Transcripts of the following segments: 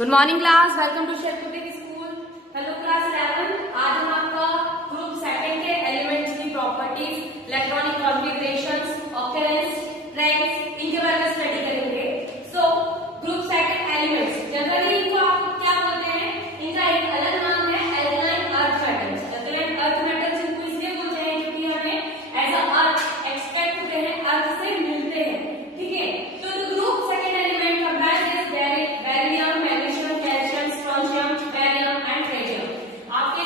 Good morning class, welcome to Shekhpur school. Hello class 11। आज हम आपका ग्रुप सेकंड के एलिमेंट्स की properties, electronic configurations, occurrence, trends, इनके बारे में स्टडी करेंगे। So group second elements, generally इनको आप क्या बोलते हैं, इनका एक अलग नाम है alkaline earth metals. Alkaline earth metals इनको इसलिए बोलते हैं क्योंकि हमें एज अ अर्थ एक्सट्रैक्ट होते हैं, अर्थ से मिलते हैं। ठीक है, तो group second element comprises barium, magnesium, calcium, strontium, barium and tritium. आपके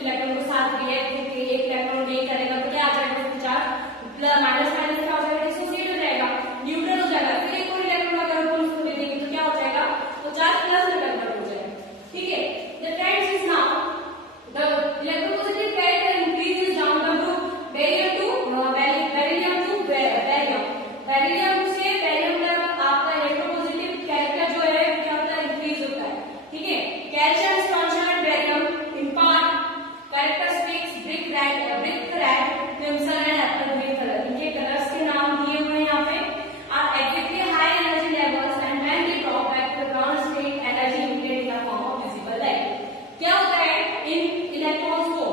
इलेक्ट्रॉन को साथ रिएक्ट होकर एक इलेक्ट्रॉन गेन करेगा तो क्या आ जाएगा उसका चार्ज माइनस माइनस क्या हो जाएगा, डिसोसिएट हो जाएगा, न्यूट्रल हो जाएगा। फिर एक और इलेक्ट्रॉन अगर अपन उसको दे देंगे तो क्या हो जाएगा, तो चार्ज प्लस में कन्वर्ट हो जाएगा। ठीक है, the trend is now the electropositive character increases down the group barium to beryllium to barium. Beryllium से बेरियम तक आपका इलेक्ट्रोपोजिटिव कैरेक्टर जो है क्या होता है, इंक्रीज होता है। ठीक है, calcium strontium and barium impart characteristics brick red crimson and apple green colour. इनके कलर्स के नाम दिए हुए हैं यहाँ पे। Are exactly high energy levels and when they drop back to ground state energy limited in the form of visible light. क्या होता है, इन इलेक्ट्रॉन्स को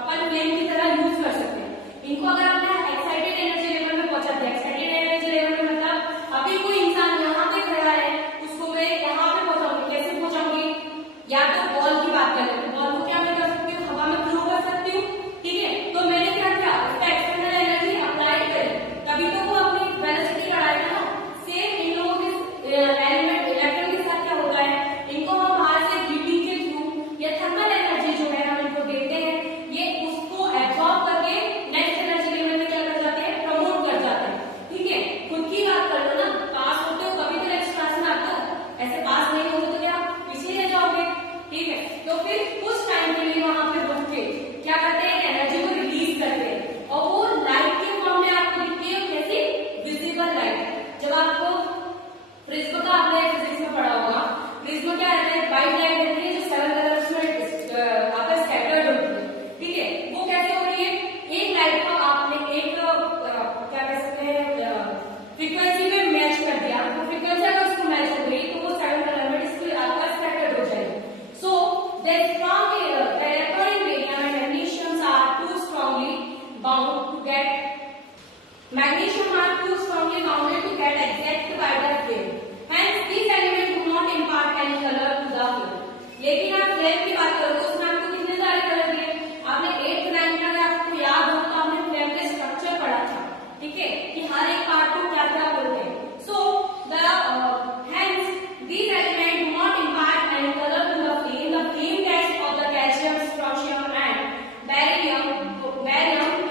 अपन फ्लेम की तरह यूज कर सकते हैं। इनको अगर आपने एक्साइटेड एनर्जी लेवल में पहुंचा दिया, एक्साइटेड एनर्जी लेवल में मतलब अभी कोई इंसान यहाँ पे खड़ा है, उसको मैं यहाँ पे पहुंचाऊंगी, कैसे पहुंचाऊंगी, या तो बॉल की बात करें तो बॉल को क्या मैं कर सकती हूँ, हवा में थ्रो कर सकती हूँ। ठीक है, तो मैंने क्या किया, उसका एक्सटर्नल एनर्जी अप्लाई करी, तभी तो वो अपनी वेलोसिटी बढ़ाएगा ना। सेम इन लोगों के एलिमेंट इलेक्ट्रॉन के साथ क्या होता है, इनको हम बाहर से हीटिंग के थ्रू या थर्मल एनर्जी जो है हम इनको देते हैं, ये उसको एब्सॉर्ब करके नेक्स्ट एनर्जी लेवल में क्या कर जाते हैं, प्रमोट कर जाते हैं। ठीक है, खुद की बात कर लो ना, पास होते हो कभी तो नेक्स्ट क्लास में आता है, ऐसे पास नहीं होते तो क्या पीछे रह जाओगे। ठीक है, तो फिर कुछ टाइम के लिए वहां पे रुक के क्या करते हैं, एनर्जी को रिलीज करते हैं और वो लाइट के फॉर्म में आपको दिखती है कैसी, विजिबल लाइट। जब आपको प्रिज्म का आपने फिजिक्स में पढ़ा होगा, प्रिज्म क्या रहता है, व्हाइट लाइट रहती है जो 7 कलर्स में आपका स्कैटर्ड होती है। ठीक है, वो कैसे हो रही है, एक लाइट को आपने एक क्या कह सकते हैं फ्रीक्वेंसी में मैच कर दिया, तो फ्रीक्वेंसी अगर उसको मैच हो गई तो वो 7 कलर में डिस्प्ले आपका स्कैटर्ड हो जाएगी। So the strong electronic barium and magnesium are too strongly bound to get magnesium are too strongly bounded to get exact by the flame. Hence, these elements do not impart any color to the flame. लेकिन आप flame की बात करो तो उसमें आपको कितने सारे कलर दिए, आपने 8th रैंक में आपको याद हो तो आपने फ्लेम के स्ट्रक्चर पढ़ा था। ठीक है, कि हर एक पार्ट को क्या क्या बोलते हैं। So the hence these elements do not impart any color to the flame. The flame gas of the calcium, strontium and barium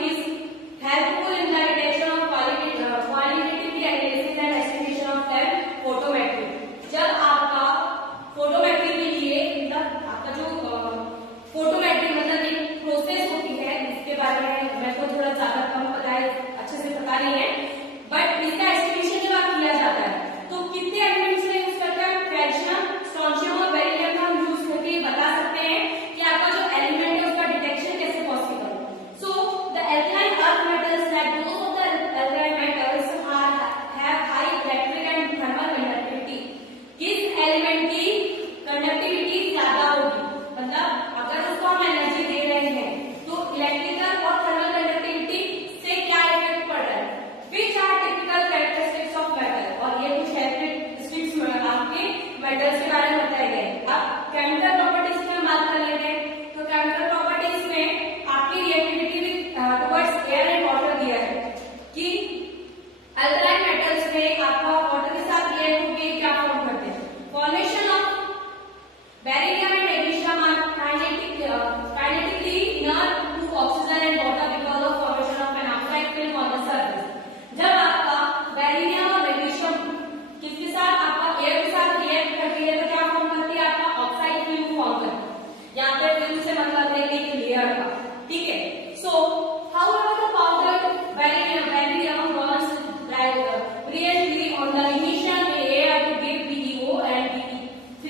is helpful in the detection of qualitative analysis and estimation of their photometric। जब आपका photometry के लिए मतलब आपका जो photometry मतलब एक process होती है, इसके बारे में मेरे को थोड़ा ज्यादा कम पता है, अच्छे से पता नहीं है, बट इसका एस्टिमेशन जब आप किया जाता है तो कितने एलिमेंट्स का यूज करते हैं, कैल्शियम, स्ट्रॉन्शियम और बेरिलियम का हम यूज करके बता सकते हैं कि आपका जो एलिमेंट है उसका डिटेक्शन कैसे possible. So the alkaline earth metals like those of the alkaline metals have high electric and thermal conductivity. किस एलिमेंट की कंडक्टिविटी ज्यादा होगी, मतलब अगर उसको हम एनर्जी दे रहे हैं तो इलेक्ट्रिकल और थर्मल कंडक्टिविटी से क्या इफेक्ट पड़ रहा है, which are typical characteristics of metal. और ये कुछ कैरेक्टरिस्टिक्स आपके मेटल्स के बारे में बताए गए। अब केमिकल प्रॉपर्टीज की हम बात कर लेते हैं, तो केमिकल प्रॉपर्टीज में आपकी reactivity towards air and water दिया है कि अल्कलाइन मेटल्स में आपका वाटर के साथ रिएक्ट होकर क्या फॉर्म करते हैं, formation of beryllium and magnesium are kinetically inert to oxygen and water because of formation of an oxide film on the surface। जब आपका बेरिलियम और मैग्नीशियम किसके साथ, आपका एयर के साथ रिएक्ट करती है तो क्या फॉर्म करती है, आपका ऑक्साइड फिल्म फॉर्म करती है। यहाँ पे फिल्म से मतलब है एक लेयर का। ठीक है, सो however the powdered beryllium burns brilliantly on the ignition air to give BeO and Be3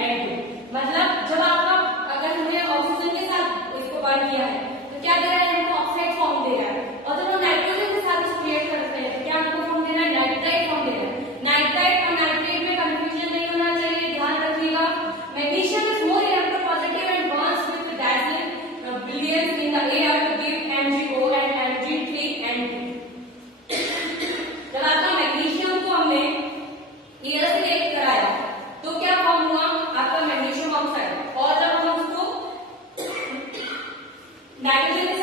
and 2। मतलब जब आपका अगर हमने ऑक्सीजन के साथ इसको बर्न किया है तो क्या दे रहा है, हमको ऑक्साइड फॉर्म दे रहा है, और जब हम नाइट्रोजन के साथ इसको रिएक्ट करते हैं तो क्या हमको फॉर्म दे रहा है, नाइट्राइट फॉर्म दे रहा है। नाइट्राइट और नाइट्रेट में कंफ्यूजन नहीं होना चाहिए, ध्यान रखिएगा। Magnesium is more electropositive and Burns with dazzling brilliance in the air to give MgO and Mg3 and 2। जब आपका मैग्नीशियम को हमने एयर से रिएक्ट कराया तो क्या फॉर्म हुआ, आपका मैग्नीशियम ऑक्साइड, और जब हम उसको नाइट्रोजन